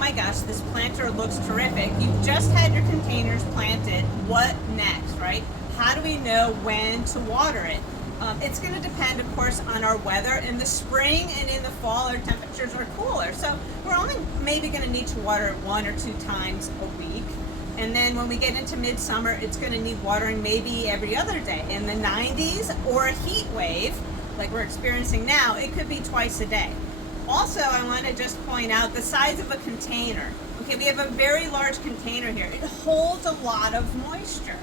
my gosh, this planter looks terrific. You've just had your containers planted. What next, right? How do we know when to water it? It's going to depend, of course, on our weather. In the spring and in the fall, our temperatures are cooler. So we're only maybe going to need to water it 1 or 2 times a week. And then when we get into midsummer, it's going to need watering maybe every other day. In the 90s or a heat wave, like we're experiencing now, it could be twice a day. Also, I want to just point out the size of a container. Okay, we have a very large container here. It holds a lot of moisture.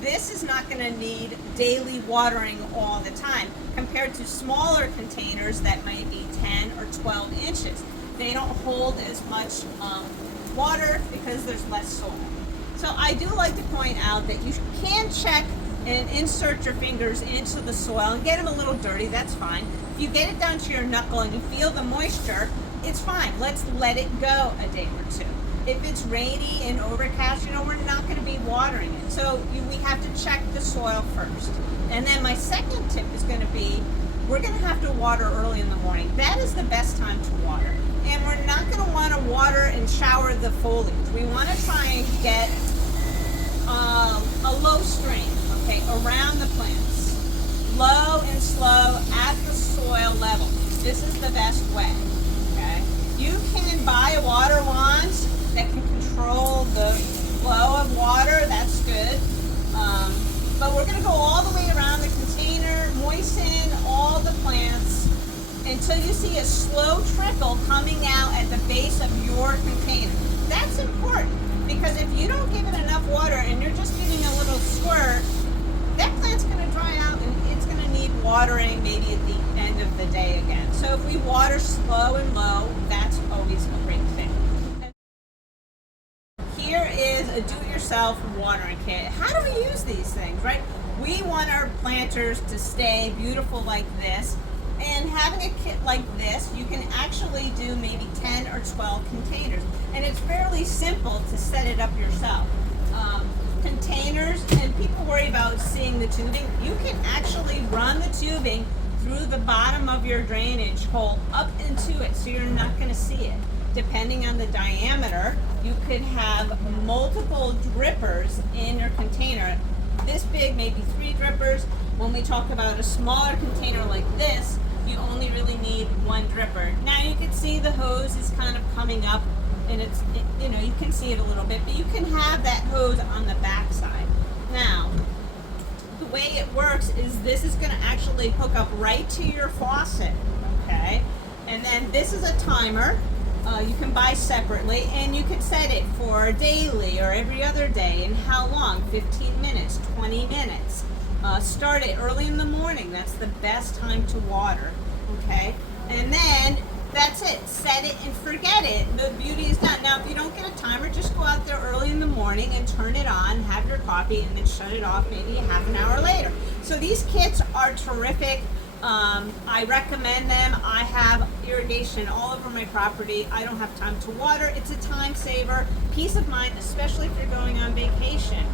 This is not going to need daily watering all the time compared to smaller containers that might be 10 or 12 inches. They don't hold as much water because there's less soil. So I do like to point out that you can check and insert your fingers into the soil and get them a little dirty, that's fine. If you get it down to your knuckle and you feel the moisture, it's fine. Let's let it go a day or two. If it's rainy and overcast, we're not going to be watering it. So we have to check the soil first. And then my second tip is going to be, we're going to have to water early in the morning. That is the best time to water. And we're not going to want to water and shower the foliage. We want to try and get a low stream, okay, around the plants. Low and slow at the soil level. This is the best way, okay? You can buy a water wand that can control the flow of water, that's good. But we're gonna go all the way around the container, moisten all the plants until you see a slow trickle coming out at the base of your container. That's important because if you don't give it enough water and you're just giving a little squirt, that plant's gonna dry out and it's gonna need watering maybe at the end of the day again. So if we water slow and low, that's always a great thing. Here is a do-it-yourself watering kit. How do we use these things, right? We want our planters to stay beautiful like this, and having a kit like this, you can actually do maybe 10 or 12 containers, and it's fairly simple to set it up yourself. Containers, and people worry about seeing the tubing, you can actually run the tubing through the bottom of your drainage hole up into it, so you're not going to see it. Depending on the diameter, you could have multiple drippers in your container. This big, maybe 3 drippers. When we talk about a smaller container like this, you only really need 1 dripper. Now you can see the hose is kind of coming up, and you can see it a little bit, but you can have that hose on the back side. Now, the way it works is this is going to actually hook up right to your faucet, okay? And then this is a timer. You can buy separately, and you can set it for daily or every other day. And how long? 15 minutes, 20 minutes. Start it early in the morning. That's the best time to water, okay? And then that's it. Set it and forget it. The beauty is done. Now, if you don't get a timer, just go out there early in the morning and turn it on, have your coffee, and then shut it off maybe half an hour later. So these kits are terrific. I recommend them. I have irrigation all over my property. I don't have time to water. It's a time saver, peace of mind, especially if you're going on vacation.